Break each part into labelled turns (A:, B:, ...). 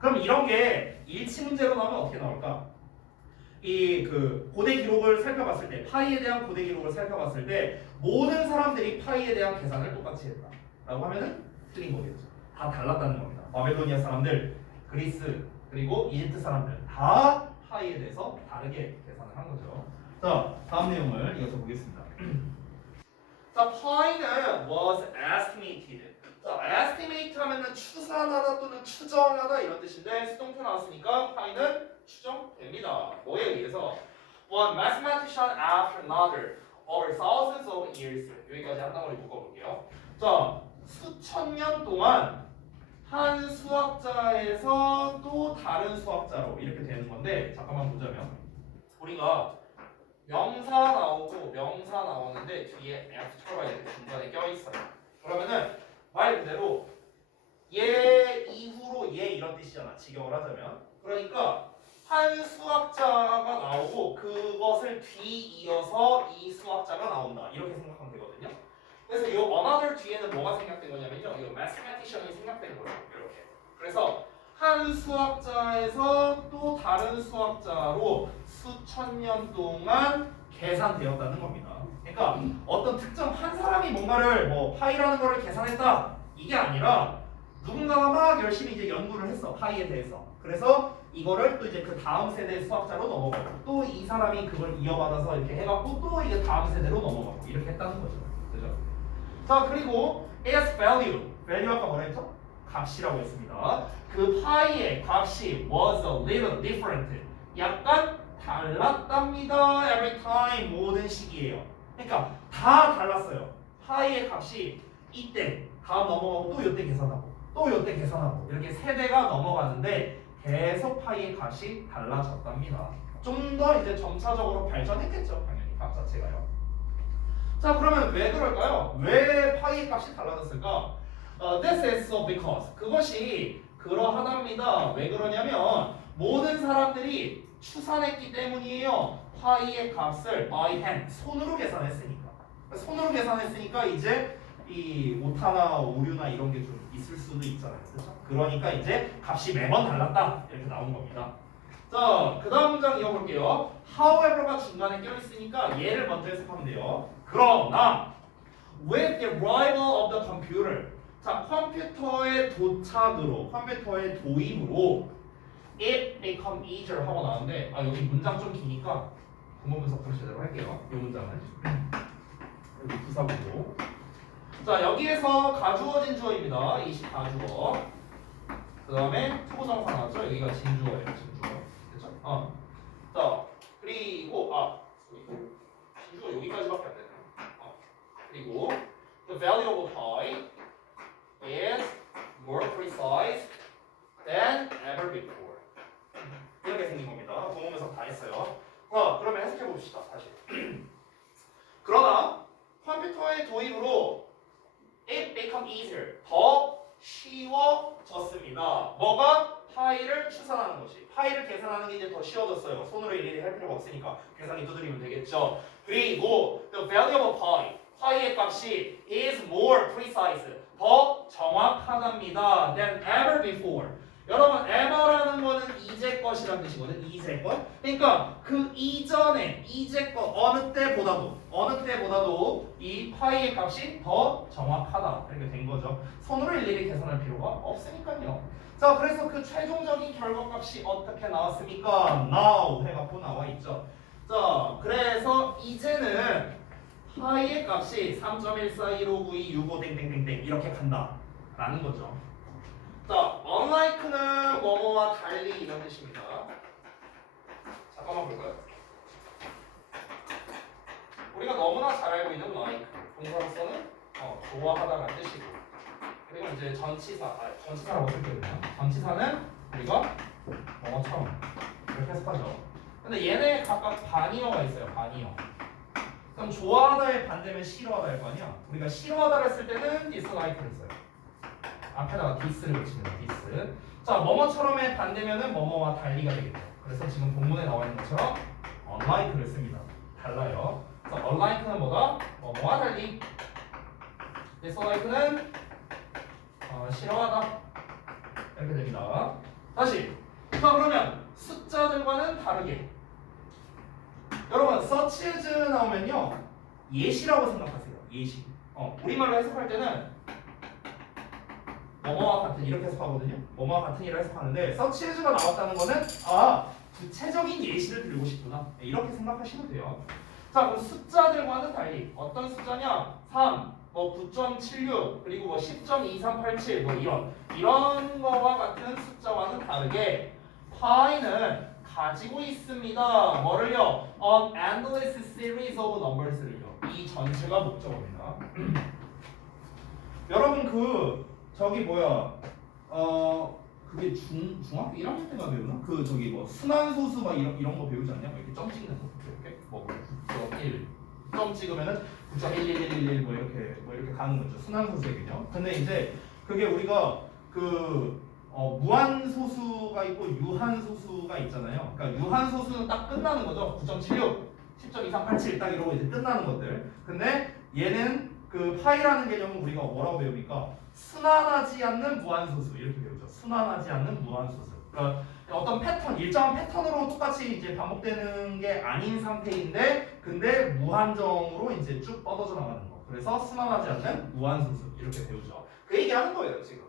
A: 그럼 이런 게 일치 문제로 나오면 어떻게 나올까? 이 그 고대 기록을 살펴봤을 때 파이에 대한 고대 기록을 살펴봤을 때 모든 사람들이 파이에 대한 계산을 똑같이 했다라고 하면은 틀린 거겠죠. 다 달랐다는 겁니다. 바벨로니아 사람들, 그리스 그리고 이집트 사람들 다 파이에 대해서 다르게 계산을 한 거죠. 자 다음 내용을 이어서 보겠습니다. 자 파이는 was estimated. 자 estimate 하면은 추산하다 또는 추정하다 이런 뜻인데 수동태 나왔으니까 파이는 추정됩니다. 뭐에 의해서? One mathematician after another over thousands of years. 여기까지 한 덩어리 묶어볼게요. 자, 수천 년 동안 한 수학자에서 또 다른 수학자로 이렇게 되는 건데 잠깐만 보자면 우리가 명사 나오고 명사 나오는데 뒤에 이렇게 중간에 껴 있어요. 그러면은 말 그대로 얘 이후로 얘 이런 뜻이잖아. 직역을 하자면. 그러니까 한 수학자가 나오고 그것을 뒤이어서 이 수학자가 나온다. 이렇게 생각하면 되거든요. 그래서 이 another 뒤에는 뭐가 생략된 거냐면요. 이 mathematician이 생략된 거예요. 이렇게. 그래서 한 수학자에서 또 다른 수학자로 수천 년 동안 계산되었다는 겁니다. 그러니까 어떤 특정 한 사람이 뭔가를 뭐 파이라는 거를 계산했다 이게 아니라 누군가가 막 열심히 이제 연구를 했어 파이에 대해서. 그래서 이거를 또 이제 그 다음 세대 수학자로 넘어가고 또 이 사람이 그걸 이어받아서 이렇게 해갖고 또 이게 다음 세대로 넘어가고 이렇게 했다는 거죠. 그죠? 자 그리고 as value, value 아까 뭐라 했죠? 값이라고 했습니다. 그 파이의 값이 was a little different. 약간 달랐답니다. Every time 모든 시기예요. 그러니까 다 달랐어요. 파이의 값이 이때 다음 넘어가고 또 이때 계산하고 또 이때 계산하고 이렇게 세 대가 넘어가는데 계속 파이의 값이 달라졌답니다. 좀 더 이제 점차적으로 발전했겠죠, 당연히 값 자체가요. 자, 그러면 왜 그럴까요? 왜 파이의 값이 달라졌을까? 어, this is so because 그것이 그러하답니다. 왜 그러냐면 모든 사람들이 추산했기 때문이에요. 파이의 값을 by hand 손으로 계산했으니까. 손으로 계산했으니까 이제 이 오타나 오류나 이런 게 좀 있을 수도 있잖아요. 그렇죠? 그러니까 이제 값이 매번 달랐다 이렇게 나온 겁니다. 자, 그 다음 문장 이어볼게요. However가 중간에 껴있으니까 얘를 먼저 해석하면 돼요. 그러나 with the arrival of the computer 자, 컴퓨터의 도착으로, 컴퓨터의 도입으로 it become easier 하고 나왔는데 아 여기 문장 좀 기니까 부모 분석을 제대로 할게요. 이 문장은 여기 부사구로 자 여기에서 가주어진 주어입니다. 20 가주어 그 다음에 투부정사 나왔죠? 여기가 진주어예요. 진주어 됐죠? 어. 자 그리고 아 진주어 여기까지밖에 안 되네. 어. 그리고 the value of pi is more precise than ever before. 이렇게 생긴 겁니다. 동호면서 다 했 자, 그러면 해석해 봅시다. 다시. 그러나 컴퓨터의 도입으로 it become easier. 더 쉬워졌습니다. 뭐가? 파일을 추산하는 것이. 파일을 계산하는 게 이제 더 쉬워졌어요. 손으로 일일이 할 필요가 없으니까 계산기 두드리면 되겠죠. 그리고 the value of pi. 파이의 값이 is more precise. 더 정확하답니다. than ever before. 여러분 ever라는 거는 이제 것이라는 뜻이거든. 이제 것. 그러니까 그 이전에 이제 것 어느 때보다도 어느 때보다도 이 파이의 값이 더 정확하다. 이렇게 된 거죠. 손으로 일일이 계산할 필요가 없으니까요. 자, 그래서 그 최종적인 결과값이 어떻게 나왔습니까? now 해갖고 나와 있죠. 자, 그래서 이제는 파이의 값이 3.14159265 땡땡땡땡 이렇게 간다라는 거죠. 자, unlike는 뭐뭐와 달리 이런 뜻입니다. 잠깐만 볼까요? 우리가 너무나 잘 알고 있는 like 동사로서는 어, 좋아하다라는 뜻이고 그리고 이제 전치사, 아, 전치사라고 쓸게요. 전치사는 우리가 뭐처럼 이렇게 해석하죠. 근데 얘네 각각 반이어가 있어요. 반이어. 그럼 좋아하다의 반대면 싫어하다일 거 아니야? 우리가 싫어하다를 쓸 때는 dislike를 써요. 앞에다가 디스를 붙입니다. 디스. 자, 뭐뭐처럼의 반대면은 뭐뭐와 달리가 되겠죠. 그래서 지금 본문에 나와 있는 것처럼 unlike를 씁니다. 달라요. 그래서 unlike는 뭐다? 뭐뭐와 달리. dislike는 어, 싫어하다. 이렇게 됩니다. 다시. 자 그러면 숫자들과는 다르게. 여러분 as 나오면요 예시라고 생각하세요. 예시. 어 우리말로 해석할 때는 뭐뭐와 같은 이렇게 해석하거든요. 뭐뭐와 같은 이라 해석하는데 as가 나왔다는 거는 아 구체적인 예시를 들고 싶구나 네, 이렇게 생각하시면 돼요. 자 그럼 숫자들과는 달리 어떤 숫자냐 3, 뭐 9.76 그리고 뭐 10.2387 뭐 이런 이런 거와 같은 숫자와는 다르게 파이는 가지고 있습니다. 뭐를요? An endless series of numbers를요. 이 전체가 목적어입니다. 여러분 그 저기 뭐야 어 그게 중 중학교 1학년 때가 배우나? 그 저기 뭐 순환소수 막 이런 이런 거 배우지 않냐? 뭐 이렇게 점 찍는 거 이렇게 뭐9.1점 찍으면은 9.1111 뭐 이렇게 뭐 이렇게 가는 거죠. 순환소수의 개념. 근데 이제 그게 우리가 그 어, 무한소수가 있고 유한소수가 있잖아요. 그러니까 유한소수는 딱 끝나는 거죠. 9.76, 10.2387 딱 이러고 이제 끝나는 것들. 근데 얘는 그 파이라는 개념은 우리가 뭐라고 배웁니까? 순환하지 않는 무한소수 이렇게 배우죠. 순환하지 않는 무한소수. 그러니까 어떤 패턴, 일정한 패턴으로 똑같이 이제 반복되는 게 아닌 상태인데, 근데 무한정으로 이제 쭉 뻗어져 나가는 거. 그래서 순환하지 않는 무한소수 이렇게 배우죠. 그 얘기하는 거예요 지금.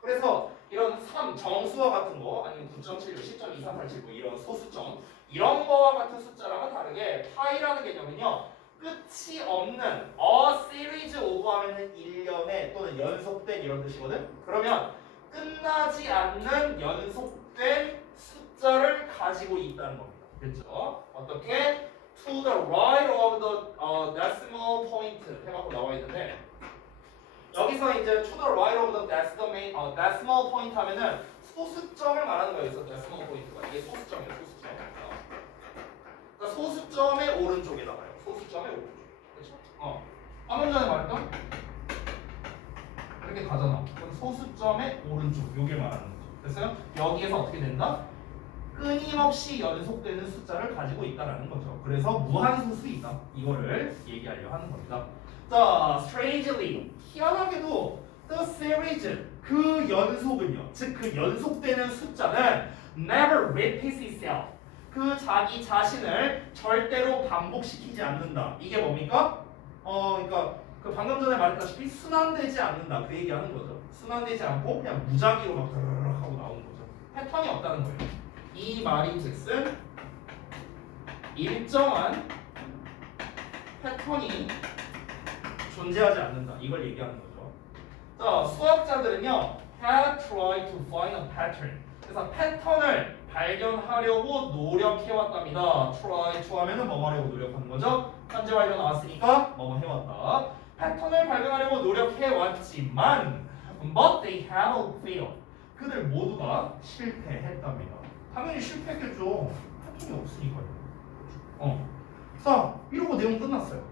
A: 그래서 이런 3 정수와 같은 거 아니면 9.76, 10.2387 뭐 이런 소수점 이런 거와 같은 숫자랑은 다르게 파이라는 개념은요 끝이 없는 a series of 하면은 일련의 또는 연속된 이런 뜻이거든. 그러면 끝나지 않는 연속된 숫자를 가지고 있다는 겁니다. 그렇죠? 어떻게 to the right of the uh, decimal point 해갖고 나와 있는데 여기서 이제 to the right of the decimal, 어, decimal point 하면은 소수점을 말하는 거예요. 여기서 decimal point가 이게 소수점이에요. 소수점. 그러니까 소수점의 오른쪽에다가요. 소수점의 오른쪽. 그렇죠? 어. 방금 전에 말했던 이렇게 가잖아. 그럼 소수점의 오른쪽 요게 말하는 거죠. 됐어요? 여기에서 어떻게 된다? 끊임없이 연속되는 숫자를 가지고 있다라는 거죠. 그래서 무한소수이다. 이거를 얘기하려 하는 겁니다. 자, strangely 희한하게도 the series 그 연속은요, 즉 그 연속되는 숫자는 never repeats itself. 그 자기 자신을 절대로 반복시키지 않는다. 이게 뭡니까? 어, 그러니까 그 방금 전에 말했다시피 순환되지 않는다. 그 얘기하는 거죠. 순환되지 않고 그냥 무작위로 막 드르륵 하고 나오는 거죠. 패턴이 없다는 거예요. 이 말인즉슨 일정한 패턴이 존재하지 않는다. 이걸 얘기하는 거죠. 자, 수학자들은요, have tried to find a pattern. 그래서 패턴을 발견하려고 노력해왔답니다. try to 하면은 뭐 하려고 노력하는 거죠? 현재 완료 나왔으니까 뭐 해왔다. 패턴을 발견하려고 노력해왔지만, but they have failed. 그들 모두가 실패했답니다. 당연히 실패했겠죠. 패턴이 없으니까요. 어. 자, 이러고 내용 끝났어요.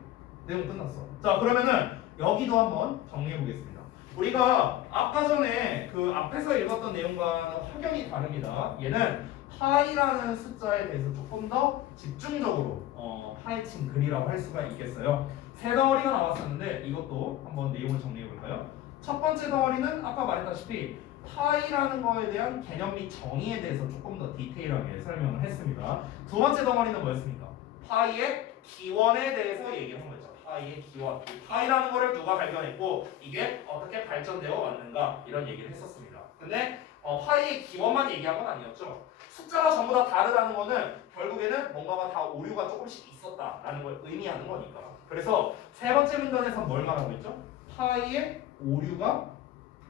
A: 내용 끝났어. 자, 그러면은 여기도 한번 정리해 보겠습니다. 우리가 아까 전에 그 앞에서 읽었던 내용과는 확연히 다릅니다. 얘는 파이라는 숫자에 대해서 조금 더 집중적으로 어, 파헤친 글이라고 할 수가 있겠어요. 세 덩어리가 나왔었는데 이것도 한번 내용을 정리해 볼까요? 첫 번째 덩어리는 아까 말했다시피 파이라는 거에 대한 개념 및 정의에 대해서 조금 더 디테일하게 설명을 했습니다. 두 번째 덩어리는 뭐였습니까? 파이의 기원에 대해서 얘기한 거죠. 파이의 기원. 이 파이라는 거를 누가 발견했고 이게 어떻게 발전되어 왔는가 이런 얘기를 했었습니다. 근데 어, 파이의 기원만 얘기한 건 아니었죠. 숫자가 전부 다 다르다는 거는 결국에는 뭔가가 다 오류가 조금씩 있었다라는 걸 의미하는 거니까. 그래서 세 번째 문단에서 뭘 말하고 있죠? 파이의 오류가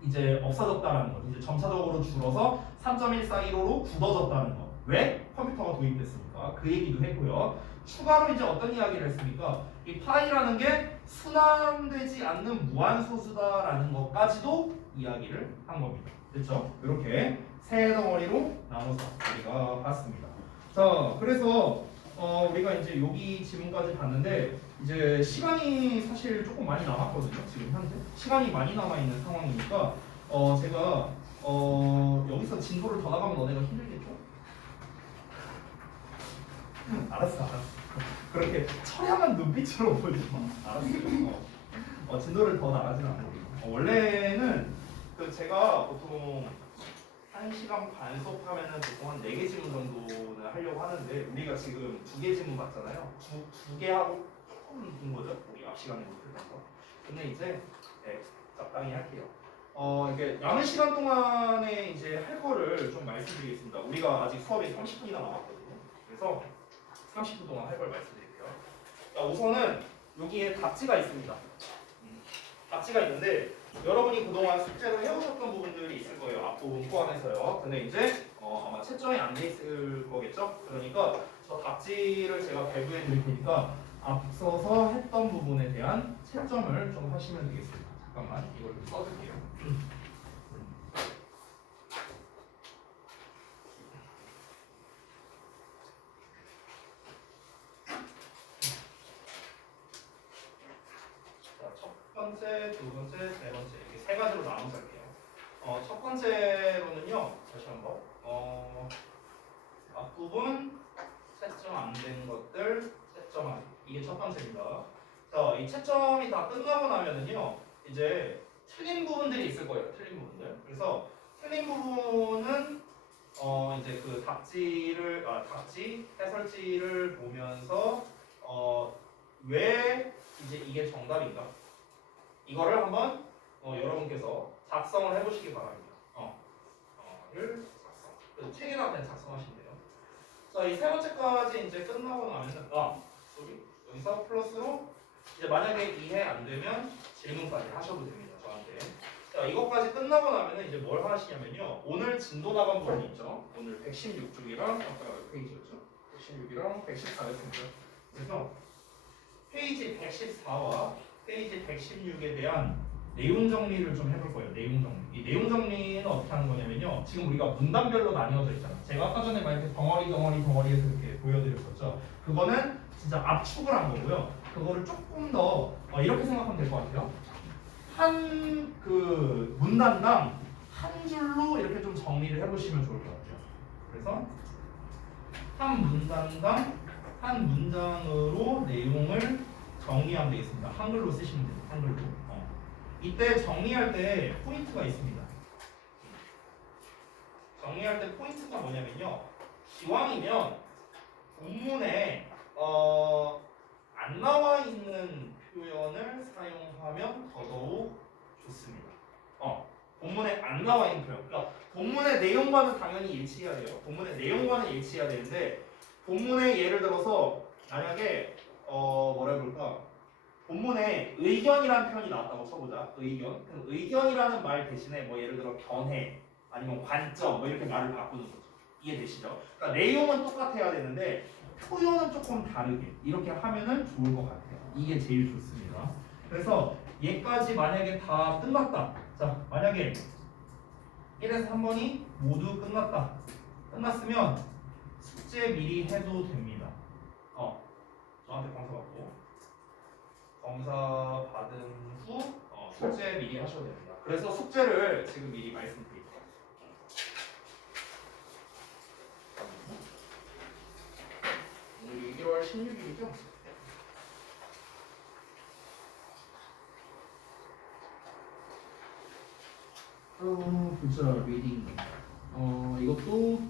A: 이제 없어졌다는 것. 이제 점차적으로 줄어서 3.1415로 굳어졌다는 것. 왜? 컴퓨터가 도입됐으니까. 그 얘기도 했고요. 추가로 이제 어떤 이야기를 했습니까? 이 파이라는 게 순환되지 않는 무한소수다라는 것까지도 이야기를 한 겁니다. 됐죠? 이렇게 세 덩어리로 나눠서 우리가 봤습니다. 자, 그래서 어, 우리가 이제 여기 지문까지 봤는데 이제 시간이 사실 조금 많이 남았거든요. 지금 현재 시간이 많이 남아 있는 상황이니까 어, 제가 어, 여기서 진도를 더 나가면 너네가 힘들겠죠? 알았어, 알았어. 그렇게 처량한 눈빛으로 보지 마. 알았어요. 어, 어, 진도를 더 나가지는 않고 어, 원래는 그 제가 보통 한한 시간 반 수업하면은 보통 한네개 지문 정도는 하려고 하는데 우리가 지금 두개 지문 봤잖아요. 두 두개 하고 조금 본 거죠. 우리 앞 시간에 못했던 거. 근데 이제 네, 적당히 할게요. 어 이게 남은 시간 동안에 이제 할 거를 좀 말씀드리겠습니다. 우리가 아직 수업이 30분이나 남았거든요. 그래서 30분 동안 할 걸 말씀드릴게요. 자, 우선은 여기에 답지가 있습니다. 음, 답지가 있는데 여러분이 그동안 숙제로 해오셨던 부분들이 있을 거예요. 앞부분 포함해서요. 근데 이제 어, 아마 채점이 안 돼 있을 거겠죠? 그러니까 저 답지를 제가 배부해 드릴 테니까 앞서서 했던 부분에 대한 채점을 좀 하시면 되겠습니다. 잠깐만 이걸 좀 써줄게요. 자, 첫 번째, 두 번째, 세 번째 이렇게 세 가지로 나눠서 할게요. 어, 첫 번째로는요. 다시 한번 어, 앞부분 채점 안 된 것들 채점하기 이게 첫 번째입니다. 자, 이 채점이 다 끝나고 나면은요. 이제 틀린 부분들이 있을 거예요. 틀린 부분들. 그래서 틀린 부분은 어 이제 그 답지를 아 답지 해설지를 보면서 어 왜 이제 이게 정답인가 이거를 한번 어, 여러분께서 작성을 해보시기 바랍니다. 어, 어를 작성. 그래서 책에다 그냥 작성하시면 돼요. 자, 이 세 번째까지 이제 끝나고 나면은 아, 소리 여기서 플러스로 이제 만약에 이해 안 되면 질문까지 하셔도 됩니다. 저한테. 자, 이것까지 끝나고 나면은 이제 뭘 하시냐면요. 오늘 진도 나간 부분 있죠. 오늘 116쪽이랑 아까 몇 페이지였죠? 116이랑 114였습니다. 그래서 페이지 114와 페이지 116에 대한 내용 정리를 좀 해볼 거예요. 내용 정리. 이 내용 정리는 어떻게 하는 거냐면요. 지금 우리가 문단별로 나뉘어져 있잖아. 제가 아까 전에 막 이렇게 덩어리 덩어리 덩어리해서 이렇게 보여드렸었죠. 그거는 진짜 압축을 한 거고요. 그거를 조금 더 어, 이렇게 생각하면 될 것 같아요. 한 그 문단당 한 줄로 이렇게 좀 정리를 해보시면 좋을 것 같아요. 그래서 한 문단당 한 문장으로 내용을 정리하면 되겠습니다. 한글로 쓰시면 돼요. 한글로. 어. 이때 정리할 때 포인트가 있습니다. 정리할 때 포인트가 뭐냐면요. 기왕이면 본문에 어, 안 나와 있는 표현을 사용하면 더더욱 좋습니다. 어, 본문에 안 나와 있는 표현. 그러니까 본문의 내용과는 당연히 일치해야 돼요. 본문의 내용과는 일치해야 되는데 본문에 예를 들어서 만약에 어 의견이라는 표현이 나왔다고 쳐보자. 의견. 그럼 의견이라는 말 대신에 뭐 예를 들어 견해 아니면 관점 뭐 이렇게 말을 바꾸는 거죠. 이해되시죠? 그러니까 내용은 똑같아야 되는데 표현은 조금 다르게 이렇게 하면은 좋을 것 같아요. 이게 제일 좋습니다. 그래서 얘까지 만약에 다 끝났다. 자 만약에 1에서 3번이 모두 끝났다. 끝났으면 숙제 미리 해도 됩니다. 어, 저한테 검사 받고 검사 받은 후 어, 숙제 미리 하셔도 됩니다. 그래서 숙제를 지금 미리 말씀드릴게요. 오늘 1월 16일이죠? 어, 글자 리딩. 어, 이것도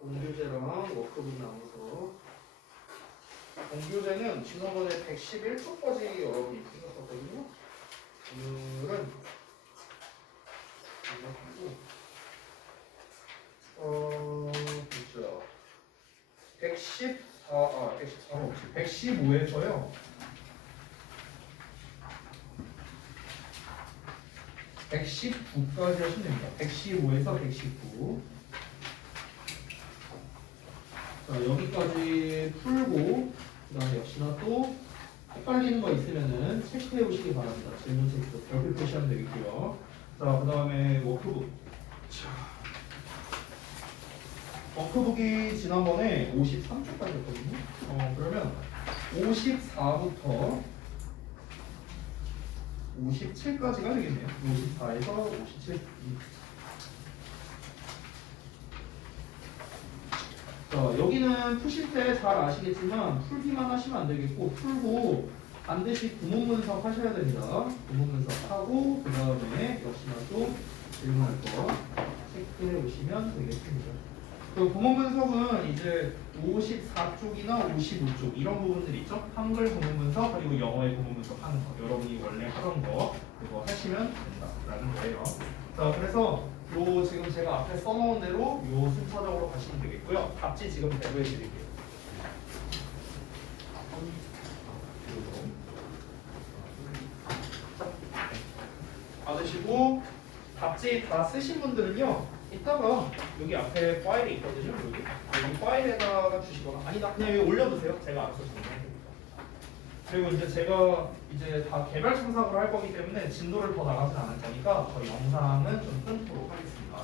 A: 공교재랑 워크북 나눠서 공교재는 지난번에 111쪽까지 여러분이 풀었었거든요. 오늘은 어 보죠. 114, 아 114는 없지. 115에서요. 119까지 하시면 됩니다. 115에서 119. 자, 여기까지 풀고 또 헷갈리는 거 있으면은 체크해 보시기 바랍니다. 질문 체크 별표 표시하면 되겠고요. 자, 그 다음에 워크북. 자, 워크북이 지난번에 53초까지였거든요. 어, 그러면 54부터 57까지가 되겠네요. 54에서 57. 자, 여기는 푸실 때 잘 아시겠지만 풀기만 하시면 안 되겠고 풀고 반드시 구문 분석 하셔야 됩니다. 구문 분석 하고 그 다음에 역시나 또 질문할 거. 체크해 오시면 되겠습니다. 그 구문 분석은 이제 54쪽이나 55쪽 이런 부분들 있죠? 한글 구문 분석 그리고 영어의 구문 분석 하는 거 여러분이 원래 하던 거 그거 하시면 된다라는 거예요. 자 그래서 요 지금 제가 앞에 써놓은 대로 요 순서적으로 가시면 되겠고요. 답지 지금 배부해 드릴게요. 받으시고 답지 다 쓰신 분들은요 이따가 여기 앞에 파일이 있거든요 여기 여기 파일에다가 주시거나 아니다 그냥 여기 올려두세요 제가 알아서 그리고 이제 제가 이제 다 개별 참석을 할 거기 때문에 진도를 더 나가진 않을 거니까 저 영상은 좀 끊도록 하겠습니다